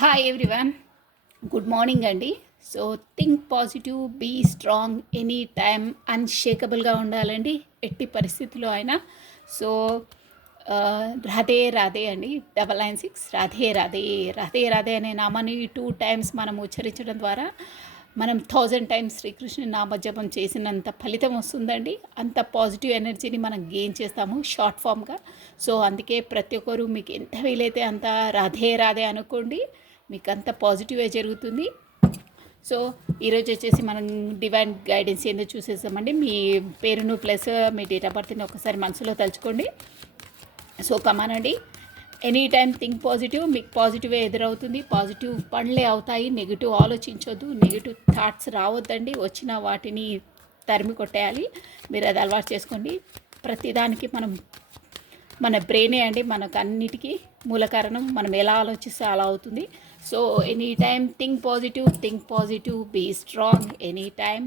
Hi everyone, good morning అండి. So think positive, be strong, any time అన్షేకబుల్గా ఉండాలండి ఎట్టి పరిస్థితుల్లో అయినా. సో రాధే రాధే అండి, 996 రాధే రాధే రాధే రాధే అనే నామాన్ని 2 టైమ్స్ మనం ఉచ్చరించడం ద్వారా మనం 1000 టైమ్స్ శ్రీకృష్ణుని నామజపం చేసినంత ఫలితం వస్తుందండి. అంత పాజిటివ్ ఎనర్జీని మనం గెయిన్ చేస్తాము షార్ట్ ఫామ్గా. సో అందుకే ప్రతి ఒక్కరు మీకు ఎంత వీలైతే అంత రాధే రాధే అనుకోండి, మీకు అంత పాజిటివే జరుగుతుంది. సో ఈరోజు వచ్చేసి మనం డివైన్ గైడెన్స్ ఏందో చూసేసామండి. మీ పేరును ప్లస్ మీ డేట్ ఆఫ్ బర్త్ని ఒకసారి మనసులో తలుచుకోండి. సో కమానండి, ఎనీ టైం థింక్ పాజిటివ్, మీకు పాజిటివే ఎదురవుతుంది, పాజిటివ్ పనులే అవుతాయి. నెగిటివ్ ఆలోచించొద్దు, నెగిటివ్ థాట్స్ రావద్దండి. వచ్చిన వాటిని తరిమి కొట్టేయాలి. మీరు అది అలవాటు చేసుకోండి. ప్రతిదానికి మన బ్రెయినే అండి మనకు అన్నిటికీ మూల కారణం. మనం ఎలా ఆలోచిస్తే అలా అవుతుంది. So any time think positive, be strong any time.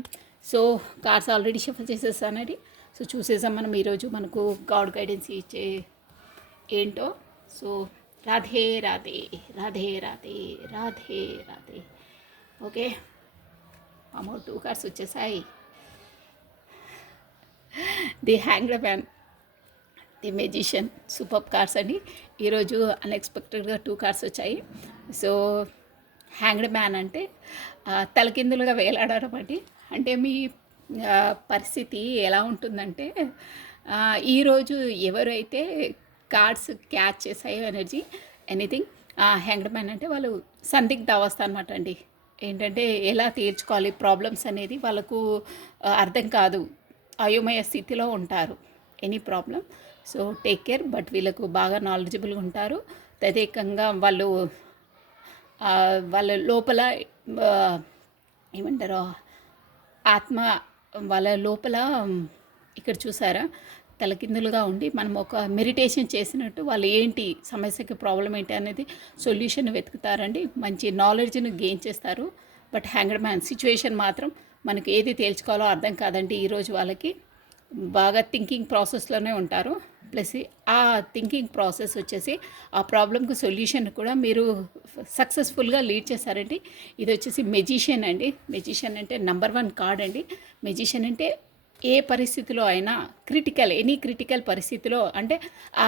So cards already shuffle చేసేసానండి. సో చూసేసాం మనం ఈరోజు మనకు గాడ్ గైడెన్స్ ఇచ్చే ఏంటో. సో రాధే రాధే రాధే రాధే రాధే రాధే. ఓకే, అమ్మో 2 కార్డ్స్ వచ్చేసాయి. The hanged man, the magician, super cards అండి. ఈరోజు అన్ఎక్స్పెక్టెడ్గా 2 కార్డ్స్ వచ్చాయి. సో హ్యాంగ్డ్ మ్యాన్ అంటే తలకిందులుగా వేలాడడం అండి. అంటే మీ పరిస్థితి ఎలా ఉంటుందంటే, ఈరోజు ఎవరైతే కార్డ్స్ క్యాచ్ చేసాయో ఎనీథింగ్, హ్యాంగ్డ్ మ్యాన్ అంటే వాళ్ళు సందిగ్ధ అవస్థ అనమాట అండి. ఏంటంటే ఎలా తీర్చుకోవాలి ప్రాబ్లమ్స్ అనేది వాళ్ళకు అర్థం కాదు, అయోమయ స్థితిలో ఉంటారు. Any problem, so take care. But వీళ్ళకు బాగా నాలెడ్జబుల్గా ఉంటారు. తదేకంగా వాళ్ళ లోపల ఏమంటారు, ఆత్మ వాళ్ళ లోపల ఇక్కడ చూసారా తలకిందులుగా ఉండి మనం ఒక మెడిటేషన్ చేసినట్టు వాళ్ళు ఏంటి సమస్యకి ప్రాబ్లం ఏంటి అనేది సొల్యూషన్ వెతుకుతారండి. మంచి నాలెడ్జ్ని గెయిన్ చేస్తారు. బట్ హ్యాంగ్డ్ మ్యాన్ సిచ్యువేషన్ మాత్రం మనకి ఏది తేల్చుకోవాలో అర్థం కాదండి. ఈరోజు వాళ్ళకి బాగా థింకింగ్ ప్రాసెస్లోనే ఉంటారు. ప్లస్ ఆ థింకింగ్ ప్రాసెస్ వచ్చేసి ఆ ప్రాబ్లంకి సొల్యూషన్ కూడా మీరు సక్సెస్ఫుల్గా లీడ్ చేస్తారండి. ఇది వచ్చేసి మెజిషియన్ అండి. మెజిషియన్ అంటే నెంబర్ 1 కార్డ్ అండి. మెజిషియన్ అంటే ఏ పరిస్థితిలో అయినా ఎనీ క్రిటికల్ పరిస్థితిలో, అంటే ఆ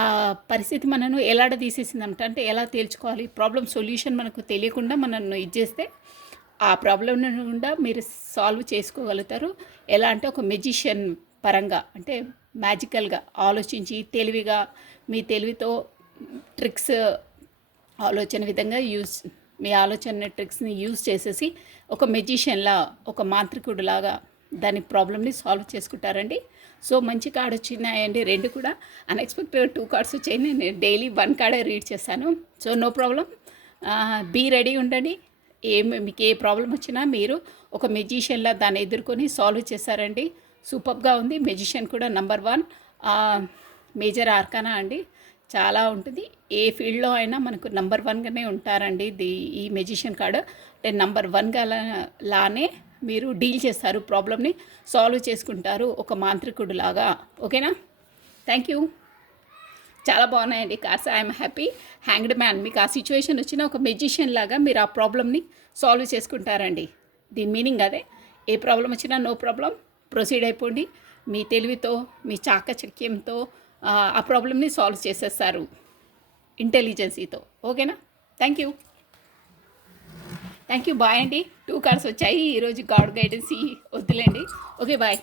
పరిస్థితి మనను ఎలాడ తీసేసిందంట, అంటే ఎలా తేల్చుకోవాలి ప్రాబ్లం సొల్యూషన్ మనకు తెలియకుండా మనల్ని ఇచ్చేస్తే ఆ ప్రాబ్లం గుండా మీరు సాల్వ్ చేసుకోగలుగుతారు. ఎలా అంటే ఒక మెజిషియన్ పరంగా, అంటే మ్యాజికల్గా ఆలోచించి తెలివిగా మీ తెలివితో ట్రిక్స్ ఆలోచన విధంగా మీ ఆలోచన ట్రిక్స్ని యూజ్ చేసేసి ఒక మెజిషియన్లా, ఒక మాంత్రికుడులాగా దాని ప్రాబ్లమ్ని సాల్వ్ చేసుకుంటారండి. సో మంచి కార్డ్ వచ్చినాయండి. 2 కూడా అన్ఎక్స్పెక్టెడ్ 2 కార్డ్స్ వచ్చాయి. నేను డైలీ 1 కార్డే రీడ్ చేశాను. So no problem, be ready ఉండండి. మీకు ఏ ప్రాబ్లం వచ్చినా మీరు ఒక మెజిషియన్లా దాన్ని ఎదుర్కొని సాల్వ్ చేశారండి. సూపర్గా ఉంది. మెజిషియన్ కూడా నెంబర్ 1 మేజర్ ఆర్కానా అండి. చాలా ఉంటుంది. ఏ ఫీల్డ్లో అయినా మనకు నెంబర్ 1గానే ఉంటారండి. ఈ మెజిషియన్ కార్డు అంటే నెంబర్ 1గా లానే మీరు డీల్ చేస్తారు, ప్రాబ్లమ్ని సాల్వ్ చేసుకుంటారు ఒక మాంత్రికుడు లాగా. ఓకేనా? Thank you. చాలా బాగున్నాయండి cards. I'm happy. Hanged man, మీకు ఆ సిచ్యువేషన్ వచ్చిన ఒక మెజిషియన్ లాగా మీరు ఆ ప్రాబ్లమ్ని సాల్వ్ చేసుకుంటారండి. దీని మీనింగ్ అదే. ఏ ప్రాబ్లం వచ్చినా నో ప్రాబ్లం, ప్రొసీడ్ అయిపోండి. మీ తెలివితో, మీ చాకచక్యంతో ఆ ప్రాబ్లమ్ని సాల్వ్ చేసేస్తారు ఇంటెలిజెన్సీతో. ఓకేనా? Thank you. బాయ్ అండి. 2 కార్డ్స్ వచ్చాయి ఈరోజు. గాడ్ గైడెన్స్ వద్దులేండి. Okay, bye.